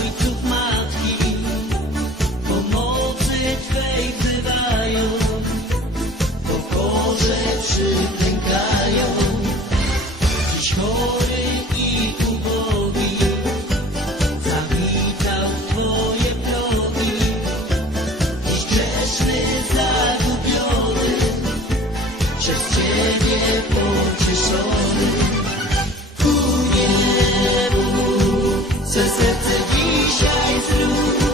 ojców matki, pomocy Twej wzywają, pokorze przypękają. Dziś chory i ubogi, zawitał Twoje progi, dziś grzeszny, zagubiony, przez Ciebie pocieszony. shine through.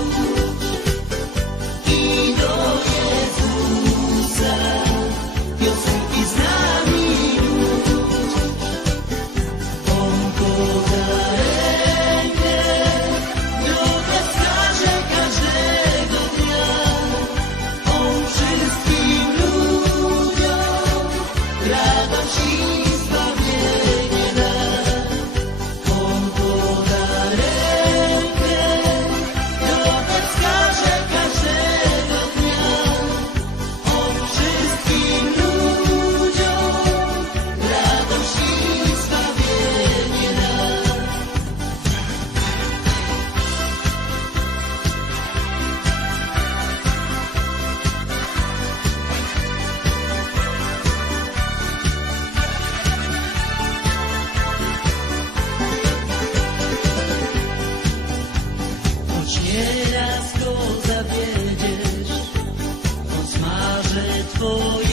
for you.